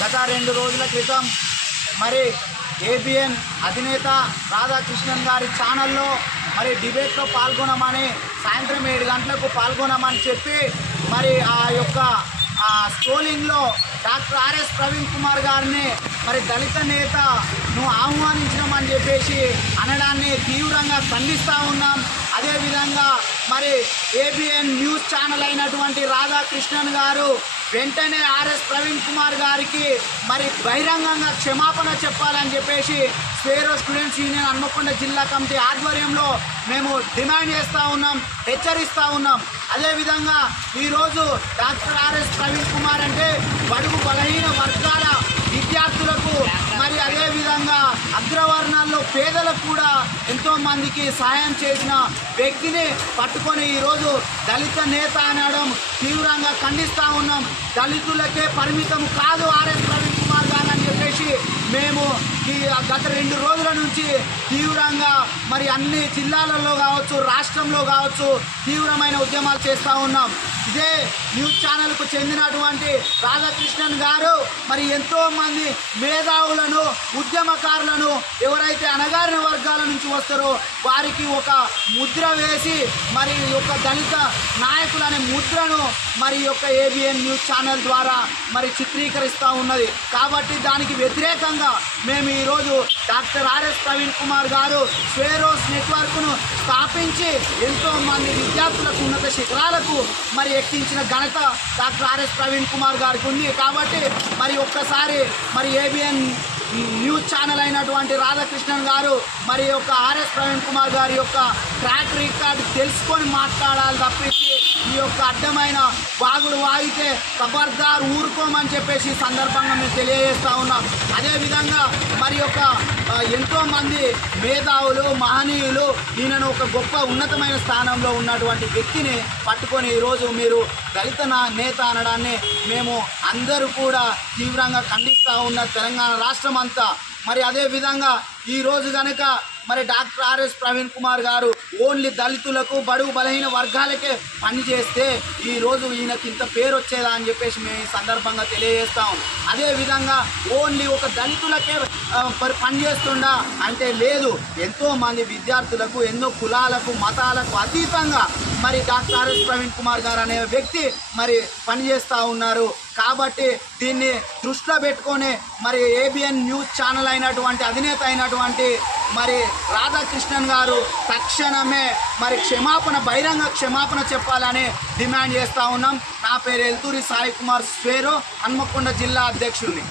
గత రెండు రోజుల క్రితం మరి ఏబిఎన్ అధినేత రాధాకృష్ణన్ గారి ఛానల్లో మరి డిబేట్లో పాల్గొనమని సాయంత్రం ఏడు గంటలకు పాల్గొనమని చెప్పి మరి ఆ యొక్క స్కోలింగ్లో స్ట్రోలింగ్లో డాక్టర్ ఆర్ఎస్ ప్రవీణ్ కుమార్ గారిని మరి దళిత నేత నువ్వు ఆహ్వానించినామని చెప్పేసి అనడాన్ని తీవ్రంగా ఖండిస్తూ ఉన్నాం. అదేవిధంగా మరి ఏబిఎన్ న్యూస్ ఛానల్ అయినటువంటి రాధాకృష్ణన్ గారు వెంటనే ఆర్ఎస్ ప్రవీణ్ కుమార్ గారికి మరి బహిరంగంగా క్షమాపణ చెప్పాలని చెప్పేసి స్వేరో స్టూడెంట్స్ యూనియన్ హన్మకొండ జిల్లా కమిటీ ఆధ్వర్యంలో మేము డిమాండ్ చేస్తూ ఉన్నాం హెచ్చరిస్తూ ఉన్నాం. అదేవిధంగా ఈరోజు డాక్టర్ ఆర్ఎస్ ప్రవీణ్ కుమార్ అంటే బడుగు బలహీన వర్గాల విద్యార్థులకు మరి అదేవిధంగా అగ్రవర్ణాల్లో పేదలకు కూడా ఎంతో మందికి చేసిన వ్యక్తిని పట్టుకొని ఈరోజు దళిత నేత అనడం తీవ్రంగా ఖండిస్తూ ఉన్నాం. దళితులకే పరిమితం కాదు ఆర్ఎస్ ప్రవీణ్ కుమార్ మేము ఈ గత రెండు రోజుల నుంచి తీవ్రంగా మరి అన్ని జిల్లాలలో కావచ్చు రాష్ట్రంలో కావచ్చు తీవ్రమైన ఉద్యమాలు చేస్తూ ఉన్నాం. ఇదే న్యూస్ ఛానల్కు చెందినటువంటి రాధాకృష్ణన్ గారు మరి ఎంతోమంది మేధావులను ఉద్యమకారులను ఎవరైతే అణగారిన వర్గాల నుంచి వస్తారో వారికి ఒక ముద్ర వేసి మరి యొక్క దళిత నాయకులు అనే ముద్రను మరి యొక్క ఏబిఎన్ న్యూస్ ఛానల్ ద్వారా మరి చిత్రీకరిస్తూ ఉన్నది. కాబట్టి దానికి వ్యతిరేకంగా మేము ఈరోజు డాక్టర్ ఆర్ఎస్ ప్రవీణ్ కుమార్ గారు స్వేరోస్ నెట్వర్క్ను స్థాపించి ఎంతో మంది విద్యార్థులకు ఉన్నత శిఖరాలకు మరి ఎక్కించిన ఘనత డాక్టర్ ఆర్ఎస్ ప్రవీణ్ కుమార్ గారికి ఉంది. కాబట్టి మరి ఒక్కసారి మరి ఏబిఎన్ న్యూస్ ఛానల్ అయినటువంటి రాధాకృష్ణన్ గారు మరి యొక్క ఆర్ఎస్ ప్రవీణ్ కుమార్ గారి యొక్క ట్రాక్ రికార్డ్ తెలుసుకొని మాట్లాడాలి తప్పించి ఈ యొక్క అడ్డమైన వాగుడు వాగితే ఖబర్దార్ ఊరుకోమని చెప్పేసి ఈ సందర్భంగా మేము తెలియజేస్తా ఉన్నాం. అదేవిధంగా మరి యొక్క ఎంతోమంది మేధావులు మహనీయులు ఈయనను ఒక గొప్ప ఉన్నతమైన స్థానంలో ఉన్నటువంటి వ్యక్తిని పట్టుకొని ఈరోజు మీరు దళిత నేత అనడాన్ని మేము అందరూ కూడా తీవ్రంగా ఖండిస్తూ ఉన్న తెలంగాణ రాష్ట్రం అంతా మరి అదే ఈరోజు ఈ రోజు కనుక మరి డాక్టర్ ఆర్ఎస్ ప్రవీణ్ కుమార్ గారు ఓన్లీ దళితులకు బడుగు బలహీన వర్గాలకే పని చేస్తే ఈయనకి ఇంత పేరు వచ్చేదా అని చెప్పేసి మేము ఈ సందర్భంగా తెలియజేస్తాం. అదేవిధంగా ఓన్లీ ఒక దళితులకే పనిచేస్తుండా పని చేస్తుండా అంటే లేదు. ఎంతోమంది విద్యార్థులకు ఎన్నో కులాలకు మతాలకు అతీతంగా మరి డాక్టర్ ఆర్ఎస్ ప్రవీణ్ కుమార్ గారు అనే వ్యక్తి మరి పనిచేస్తూ ఉన్నారు. కాబట్టి దీన్ని దృష్టిలో పెట్టుకొని మరి ఏబిఎన్ న్యూస్ ఛానల్ అయినటువంటి అధినేత ఉన్నటువంటి మరి రాధాకృష్ణన్ గారు తక్షణమే మరి క్షమాపణ బహిరంగ క్షమాపణ చెప్పాలని డిమాండ్ చేస్తూ ఉన్నాం. నా పేరు ఎల్తూరి సాయి కుమార్ స్వేరు హన్మకొండ జిల్లా అధ్యక్షుడిని.